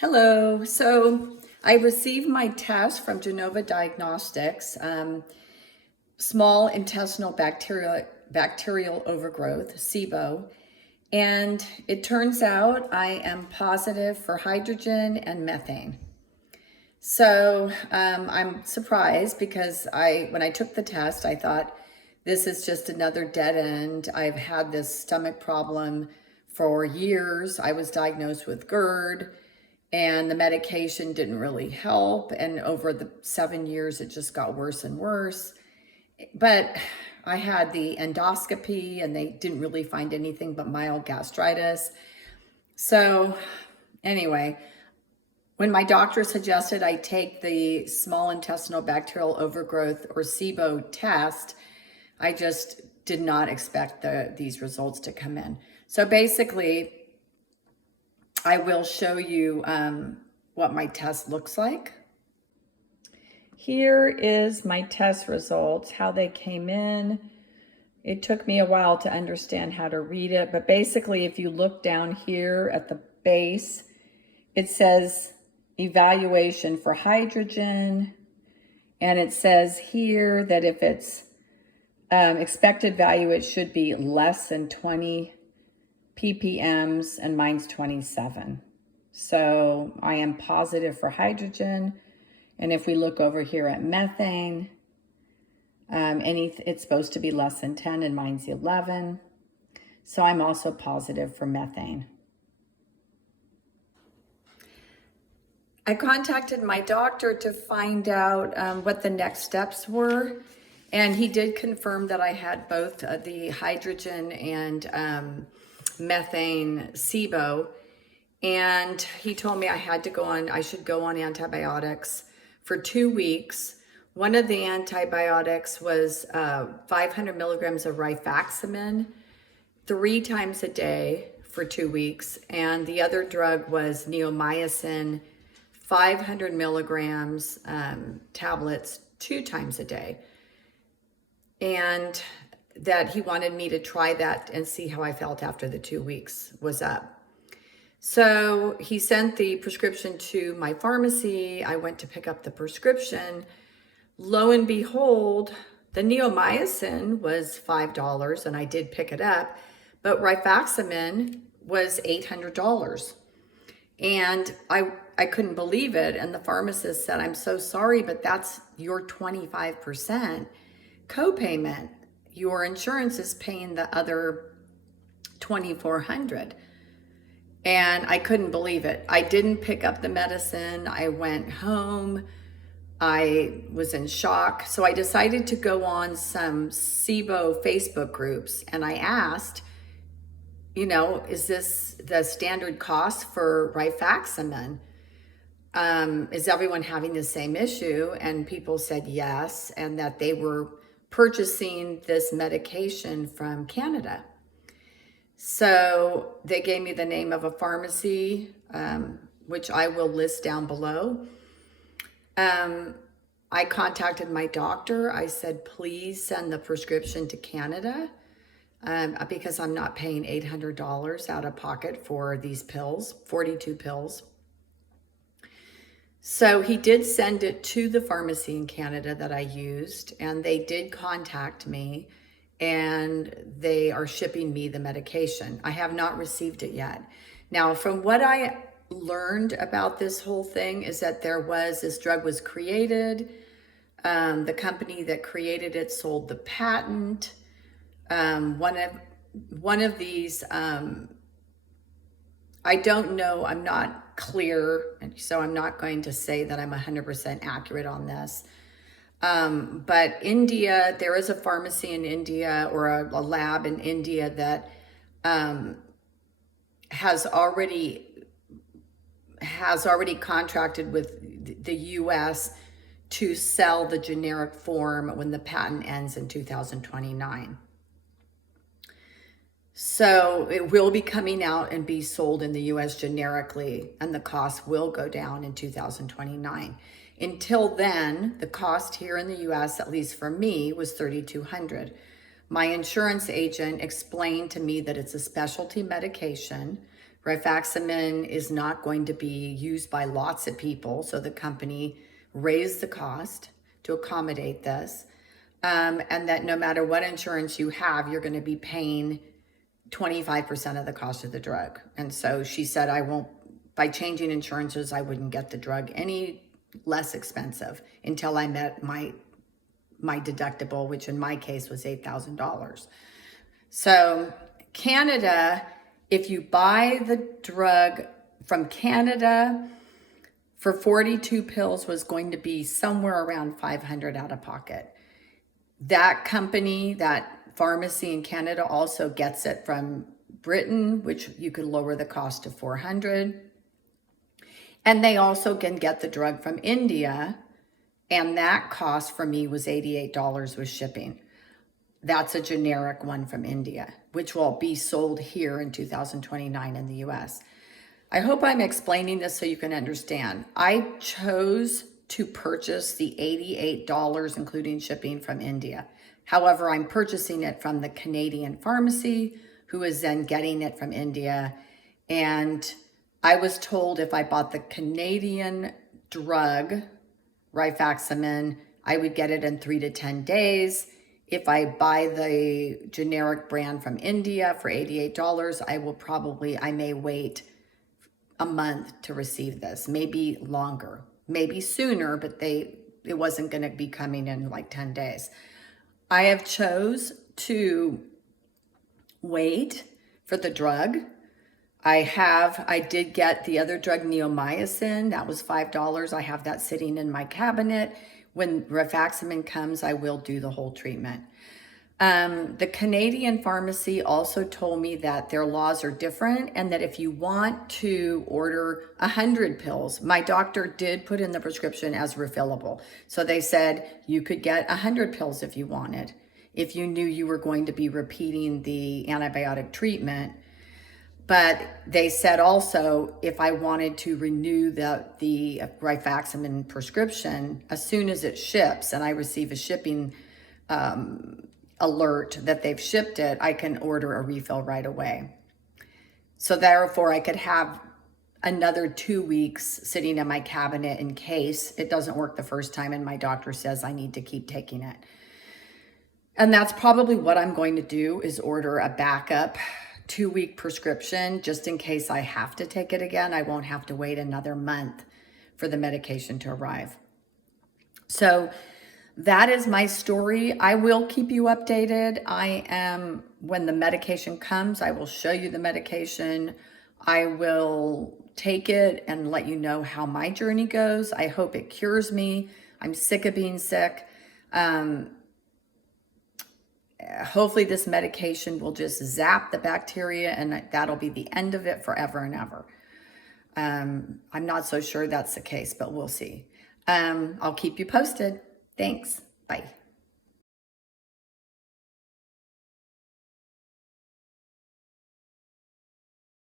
Hello. So I received my test from Genova Diagnostics, small intestinal bacterial overgrowth, SIBO, and it turns out I am positive for hydrogen and methane. So I'm surprised because when I took the test, I thought this is just another dead end. I've had this stomach problem for years. I was diagnosed with GERD and the medication didn't really help. And over the 7 years, it just got worse and worse. But I had the endoscopy and they didn't really find anything but mild gastritis. So anyway, when my doctor suggested I take the small intestinal bacterial overgrowth or SIBO test, I just did not expect these results to come in. So basically, I will show you what my test looks like. Here is my test results, how they came in. It took me a while to understand how to read it, but basically if you look down here at the base, it says evaluation for hydrogen, and it says here that if it's expected value, it should be less than 20 ppms, and mine's 27. So I am positive for hydrogen. And if we look over here at methane, it's supposed to be less than 10 and mine's 11. So I'm also positive for methane. I contacted my doctor to find out what the next steps were. And he did confirm that I had both the hydrogen and methane SIBO, and he told me I should go on antibiotics for 2 weeks. One of the antibiotics was 500 milligrams of rifaximin 3 times a day for 2 weeks, and the other drug was neomycin 500 milligrams tablets 2 times a day, and that he wanted me to try that and see how I felt after the 2 weeks was up. So he sent the prescription to my pharmacy. I went to pick up the prescription. Lo and behold, the neomycin was $5 and I did pick it up, but rifaximin was $800. And I couldn't believe it. And the pharmacist said, "I'm so sorry, but that's your 25% copayment. Your insurance is paying the other $2,400. And I couldn't believe it. I didn't pick up the medicine. I went home. I was in shock. So I decided to go on some SIBO Facebook groups and I asked, is this the standard cost for rifaximin? Is everyone having the same issue? And people said yes, and that they were purchasing this medication from Canada. So they gave me the name of a pharmacy, which I will list down below. I contacted my doctor. I said, please send the prescription to Canada because I'm not paying $800 out of pocket for these pills, 42 pills. So he did send it to the pharmacy in Canada that I used, and they did contact me, and they are shipping me the medication. I have not received it yet. Now, from what I learned about this whole thing is that this drug was created. The company that created it sold the patent. One of these, I don't know, I'm not clear, so I'm not going to say that I'm 100% accurate on this. But India, there is a pharmacy in India or a lab in India that has already contracted with the US to sell the generic form when the patent ends in 2029. So it will be coming out and be sold in the US generically, and the cost will go down in 2029. Until then, the cost here in the US, at least for me, was $3,200. My insurance agent explained to me that it's a specialty medication Rifaximin is not going to be used by lots of people, so the company raised the cost to accommodate this, and that no matter what insurance you have, you're going to be paying 25% of the cost of the drug. And so she said, I won't, by changing insurances, I wouldn't get the drug any less expensive until I met my deductible, which in my case was $8,000. So Canada, if you buy the drug from Canada for 42 pills, was going to be somewhere around $500 out of pocket. That company, that pharmacy in Canada, also gets it from Britain, which you could lower the cost to $400. And they also can get the drug from India, and that cost for me was $88 with shipping. That's a generic one from India, which will be sold here in 2029 in the US. I hope I'm explaining this so you can understand. I chose to purchase the $88, including shipping, from India. However, I'm purchasing it from the Canadian pharmacy, who is then getting it from India. And I was told if I bought the Canadian drug, rifaximin, I would get it in 3 to 10 days. If I buy the generic brand from India for $88, I may wait a month to receive this, maybe longer, maybe sooner, but it wasn't going to be coming in like 10 days. I have chose to wait for the drug. I did get the other drug, neomycin. That was $5. I have that sitting in my cabinet. When rifaximin comes, I will do the whole treatment. The Canadian pharmacy also told me that their laws are different, and that if you want to order 100 pills, my doctor did put in the prescription as refillable. So they said you could get 100 pills if you wanted, if you knew you were going to be repeating the antibiotic treatment. But they said also, if I wanted to renew the rifaximin prescription, as soon as it ships and I receive a shipping alert that they've shipped it, I can order a refill right away. So therefore, I could have another 2 weeks sitting in my cabinet in case it doesn't work the first time and my doctor says I need to keep taking it. And that's probably what I'm going to do, is order a backup 2-week prescription just in case I have to take it again. I won't have to wait another month for the medication to arrive. So that is my story. I will keep you updated. When the medication comes, I will show you the medication. I will take it and let you know how my journey goes. I hope it cures me. I'm sick of being sick. Hopefully this medication will just zap the bacteria and that'll be the end of it forever and ever. I'm not so sure that's the case, but we'll see. I'll keep you posted. Thanks. Bye.